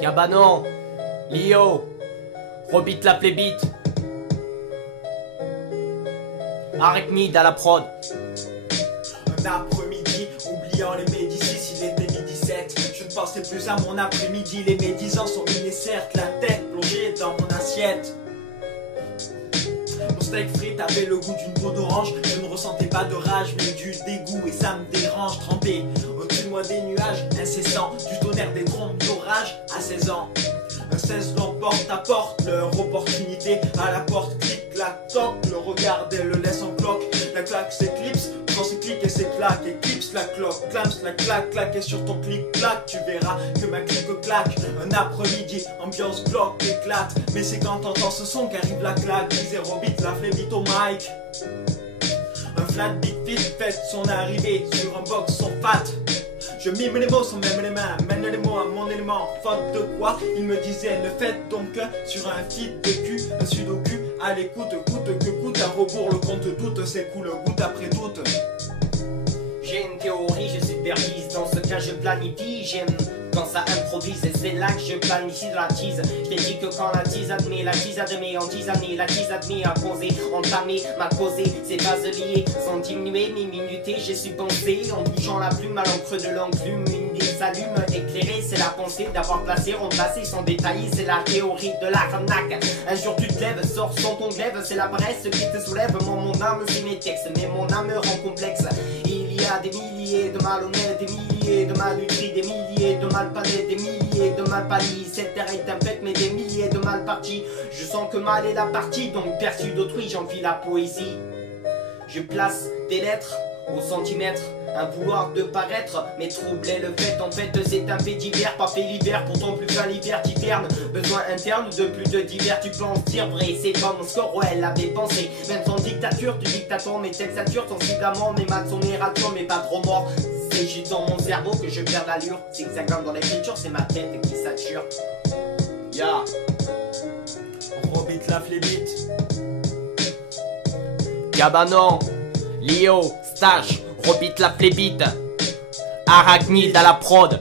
Cabanon, Lio, Robit la plébite, Arachnide à la prod. Un après-midi, oubliant les médicis, il était midi 7. Je ne pensais plus à mon après-midi, les médisants sont minés certes, la tête plongée dans mon assiette. Mon steak frites avait le goût d'une peau d'orange. Je ne ressentais pas de rage mais du dégoût et ça me dérange. Trempé au-dessus de moi des nuages incessants, du tonnerre des trompes d'orage à 16 ans. Un 16 ans porte à porte, leur opportunité à la porte, clic, clac, toc. Le regard elle le laisse en cloque, la claque s'éclipse. Quand c'est clic et c'est claque, éclipse la cloque, clams la claque, claque et sur ton clic, clac, tu verras que ma clique claque. Un après-midi, ambiance bloc éclate, mais c'est quand t'entends ce son qu'arrive la claque. Disait Robit, la flébite au mic. Un flat beat vite fait son arrivée sur un box son fat. Je mime les mots sans même les mains, mène les mots à mon élément. Faute de quoi, il me disait ne faites donc sur un feed de cul, un sudoku à l'écoute, coûte que coûte, à rebours le compte doute, s'écoule goutte après doute. J'ai une théorie, je supervise, dans ce cas je planifie, j'aime quand ça improvise et c'est là que je planifie de la tease. Je t'ai dit que quand la tease admet, en tisane, la tease admet à poser, entamer, ma causée, ces bases liées, sans diminuer, mes minutés, j'ai su penser, en bougeant la plume à l'encre de l'enclume, une des allumes éclairées, c'est la pensée d'avoir placé, remplacé, sans détailler, c'est la théorie de l'arnaque. Un jour tu te lèves, sors sans ton glaive, c'est la paresse qui te soulève, mon âme c'est mes textes, mais mon âme rend complexe. Il y a des milliers de malhonnêtes, des milliers de malnutris, des milliers de malpanés, des milliers de malpalis. Cette terre est infecte, mais des milliers de malpartis. Je sens que mal est la partie, donc perçu d'autrui, j'enfile la poésie. Je place des lettres au centimètre, un vouloir de paraître, mais troubler le fait, en fait c'est un fait divers, pas fait l'hiver, pourtant plus qu'un l'hiver t'hiverne. Besoin interne de plus de divers, tu penses dire vrai, c'est pas mon score, ouais elle avait pensé. Même sans dictature, tu dictator, mes textes saturent sensiblement, mes maths sont erratures, mais pas trop mort. C'est juste dans mon cerveau que je perds l'allure, c'est exactement dans l'écriture, c'est ma tête qui sature. Ya Robit la flébite. Cabanon, Lio, Stache, Robit la plébite, Arachnide à la prod.